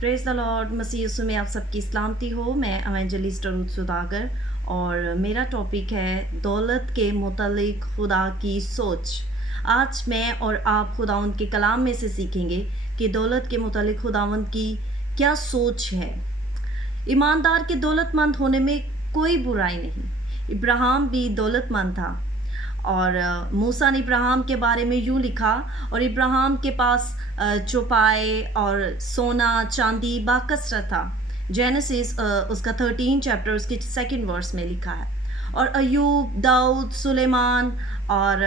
Praise the lord. मसीह यीशु में आप सबकी सलामती हो। मैं एवेंजलिस्ट रूथ सुदागर और मेरा टॉपिक है दौलत के मुतालिक खुदा की सोच। आज मैं और आप खुदावंद के कलाम में से सीखेंगे कि दौलत के मुतालिक खुदावंद की क्या सोच है। ईमानदार के दौलतमंद होने में कोई बुराई नहीं। इब्राहिम भी दौलतमंद था और मूसा ने इब्राहिम के बारे में यूँ लिखा, और इब्राहिम के पास चौपाए और सोना चांदी बाकसरत था। जेनेसिस उसका 13 चैप्टर उसके 2 वर्स में लिखा है। और अयूब, दाऊद, सुलेमान और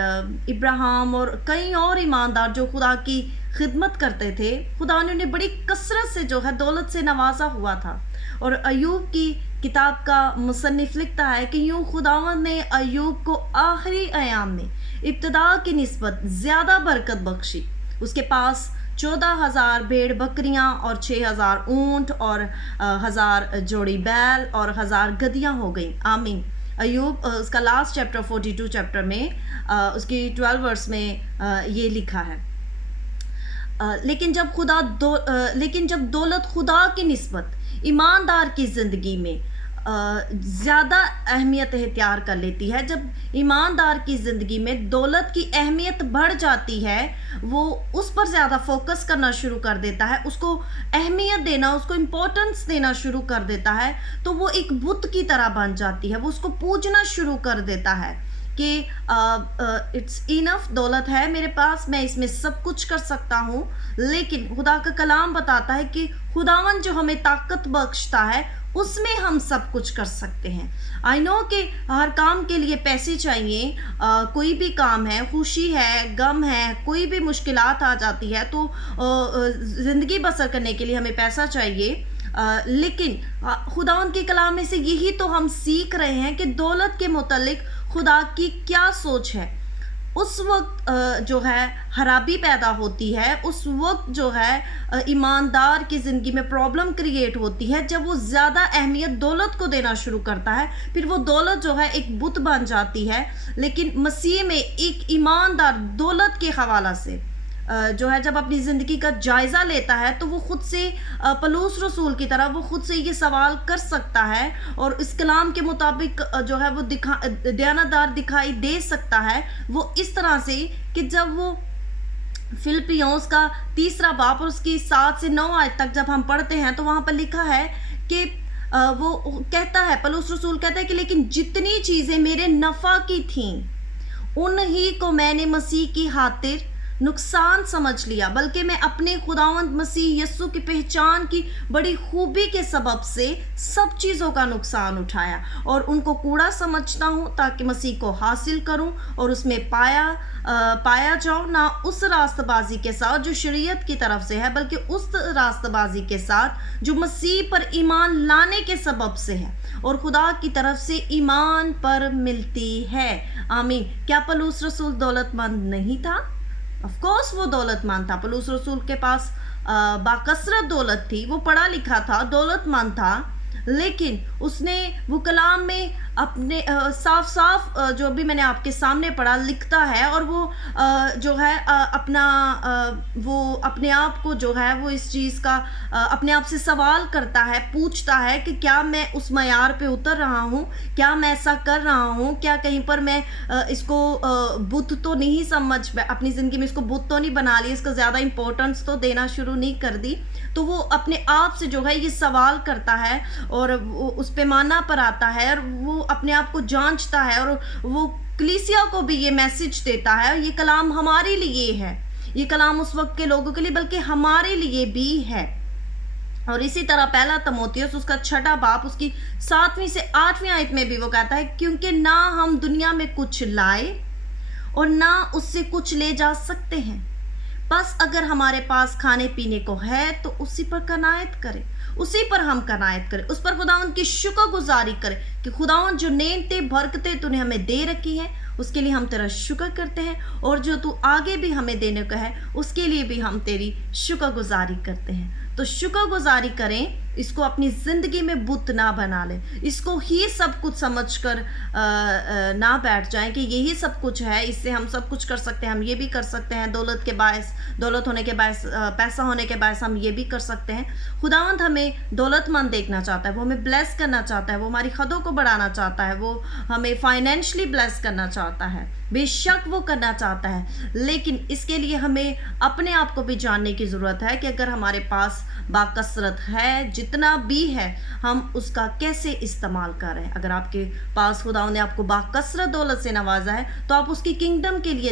इब्राहिम और कई और ईमानदार जो खुदा की खिदमत करते थे, खुदा ने उन्हें बड़ी कसरत से जो है दौलत से नवाजा हुआ था। और अयूब की किताब का मुसन्निफ लिखता है कि यूँ खुदावंद ने अयूब को आखिरी अयाम में इब्तिदा की निस्बत ज़्यादा बरकत बख्शी। उसके पास 14,000 भेड़ बकरियां और 6,000 ऊंट और 1,000 जोड़ी बैल और 1,000 गधियां हो गई। आमीन। अयूब उसका लास्ट चैप्टर 42 चैप्टर में उसकी 12 वर्स में ये लिखा है। लेकिन जब दौलत खुदा की निस्बत ईमानदार की ज़िंदगी में ज़्यादा अहमियत इख्तियार कर लेती है, जब ईमानदार की ज़िंदगी में दौलत की अहमियत बढ़ जाती है, वो उस पर ज़्यादा फोकस करना शुरू कर देता है, उसको अहमियत देना, उसको इम्पोर्टेंस देना शुरू कर देता है, तो वो एक बुत की तरह बन जाती है। वो उसको पूजना शुरू कर देता है कि इट्स इनफ, दौलत है मेरे पास, मैं इसमें सब कुछ कर सकता हूँ। लेकिन खुदा का कलाम बताता है कि खुदावन जो हमें ताकत बख्शता है उसमें हम सब कुछ कर सकते हैं। आई नो कि हर काम के लिए पैसे चाहिए। कोई भी काम है, खुशी है, गम है, कोई भी मुश्किलात आ जाती है तो ज़िंदगी बसर करने के लिए हमें पैसा चाहिए। लेकिन खुदावंद के कलाम में से यही तो हम सीख रहे हैं कि दौलत के मुतालिक खुदा की क्या सोच है। उस वक्त जो है खराबी पैदा होती है, उस वक्त जो है ईमानदार की ज़िंदगी में प्रॉब्लम क्रिएट होती है जब वो ज़्यादा अहमियत दौलत को देना शुरू करता है। फिर वो दौलत जो है एक बुत बन जाती है। लेकिन मसीह में एक ईमानदार दौलत के हवाला से जो है जब अपनी ज़िंदगी का जायज़ा लेता है तो वो खुद से पलूस रसूल की तरह वो खुद से ये सवाल कर सकता है और इस कलाम के मुताबिक जो है वो दयानतदार दिखाई दे सकता है। वो इस तरह से कि जब वो फिलिपियों का 3 बाब और उसकी 7 से 9 आयत तक जब हम पढ़ते हैं तो वहाँ पर लिखा है कि वो कहता है, पलूस रसूल कहता है कि लेकिन जितनी चीज़ें मेरे नफ़ा की थीं उन ही को मैंने मसीह की खातिर नुकसान समझ लिया, बल्कि मैं अपने खुदावंद मसीह यस्सु की पहचान की बड़ी खूबी के सबब से सब चीज़ों का नुकसान उठाया और उनको कूड़ा समझता हूँ ताकि मसीह को हासिल करूँ और उसमें पाया जाऊँ, ना उस रास्तबाजी के साथ जो शरीयत की तरफ से है, बल्कि उस रास्तबाजी के साथ जो मसीह पर ईमान लाने के सबब से है और खुदा की तरफ से ईमान पर मिलती है। आमीन। क्या पलूस रसूल दौलतमंद नहीं था? ऑफ कोर्स वो दौलतमंद था। पलूस रसूल के पास बाकसरत दौलत थी, वो पढ़ा लिखा था, दौलतमंद था। लेकिन उसने वो कलाम में अपने साफ साफ जो भी मैंने आपके सामने पढ़ा लिखता है और वो जो है वो अपने आप को जो है वो इस चीज़ का अपने आप से सवाल करता है, पूछता है कि क्या मैं उस मयार पे उतर रहा हूँ, क्या मैं ऐसा कर रहा हूँ, क्या कहीं पर मैं इसको बुत तो नहीं अपनी ज़िंदगी में इसको बुत तो नहीं बना लिया, इसको ज़्यादा इम्पोर्टेंस तो देना शुरू नहीं कर दी। तो वो अपने आप से जो है ये सवाल करता है और वो उस पैमाना पर आता है और वो अपने आप को जांचता है और वो कलीसिया को भी ये मैसेज देता है। ये कलाम हमारे लिए है, ये कलाम उस वक्त के लोगों के लिए बल्कि हमारे लिए भी है। और इसी तरह पहला तीमुथियुस उसका 6 बाब उसकी 7वीं से 8वीं आयत में भी वो कहता है, क्योंकि ना हम दुनिया में कुछ लाए और ना उससे कुछ ले जा सकते हैं, बस अगर हमारे पास खाने पीने को है तो उसी पर कनायत करें, उसी पर हम कनायत करें, उस पर खुदावंद की शुक्रगुजारी करें कि खुदावंद जो नेमतें बरकतें तूने हमें दे रखी हैं اس کے لیے ہم تیرا شکر کرتے ہیں، اور جو تو آگے بھی ہمیں دینے کا ہے اس کے لیے بھی ہم تیری شکر گزاری کرتے ہیں۔ تو شکر گزاری کریں، اس کو اپنی زندگی میں بت نہ بنا لیں، اس کو ہی سب کچھ سمجھ کر نہ بیٹھ جائیں کہ یہی سب کچھ ہے، اس سے ہم سب کچھ کر سکتے ہیں، ہم یہ بھی کر سکتے ہیں، دولت کے باعث، دولت ہونے کے باعث، پیسہ ہونے کے باعث ہم یہ بھی کر سکتے ہیں۔ خداوند ہمیں دولت مند دیکھنا چاہتا ہے، وہ ہمیں بلیس کرنا چاہتا ہے، وہ ہماری خدوں کو بڑھانا چاہتا ہے، وہ ہمیں فائنینشلی بلیس کرنا چاہتا ہے، بے شک وہ کرنا چاہتا ہے، لیکن اس کے لیے ہمیں اپنے آپ کو بھی جاننے کی ضرورت ہے کہ اگر ہمارے پاس باکثرت ہے، جتنا بھی ہے، ہم اس کا کیسے استعمال کر رہے ہیں۔ اگر آپ کے پاس خداوند نے آپ کو باکثرت دولت سے نوازا ہے تو آپ اس کی کنگڈم کے لیے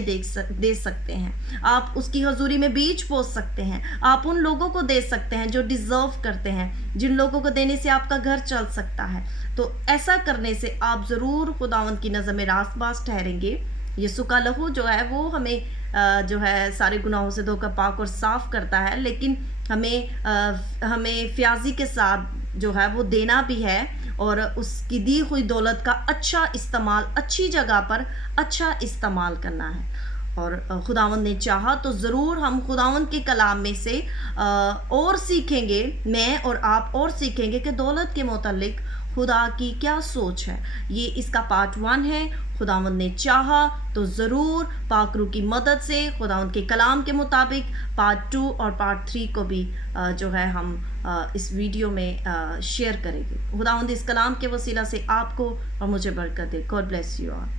دے سکتے ہیں، آپ اس کی حضوری میں بیج بو سکتے ہیں، آپ ان لوگوں کو دے سکتے ہیں جو ڈیزرو کرتے ہیں، جن لوگوں کو دینے سے آپ کا گھر چل سکتا ہے۔ تو ایسا کرنے سے آپ ضرور خداوند کی نظر میں راست باز ٹھہریں گے۔ یسوع کا لہو جو ہے وہ ہمیں جو ہے سارے گناہوں سے دھو کر پاک اور صاف کرتا ہے، لیکن ہمیں فیاضی کے ساتھ جو ہے وہ دینا بھی ہے، اور اس کی دی ہوئی دولت کا اچھا استعمال، اچھی جگہ پر اچھا استعمال کرنا ہے۔ اور خداوند نے چاہا تو ضرور ہم خداوند کے کلام میں سے اور سیکھیں گے، میں اور آپ اور سیکھیں گے کہ دولت کے متعلق خدا کی کیا سوچ ہے۔ یہ اس کا پارٹ 1 ہے۔ خداوند نے چاہا تو ضرور پاک روح کی مدد سے خداوند کے کلام کے مطابق پارٹ 2 اور پارٹ 3 کو بھی جو ہے ہم اس ویڈیو میں شیئر کریں گے۔ خداوند اس کلام کے وسیلہ سے آپ کو اور مجھے برکت دے۔ God bless you all.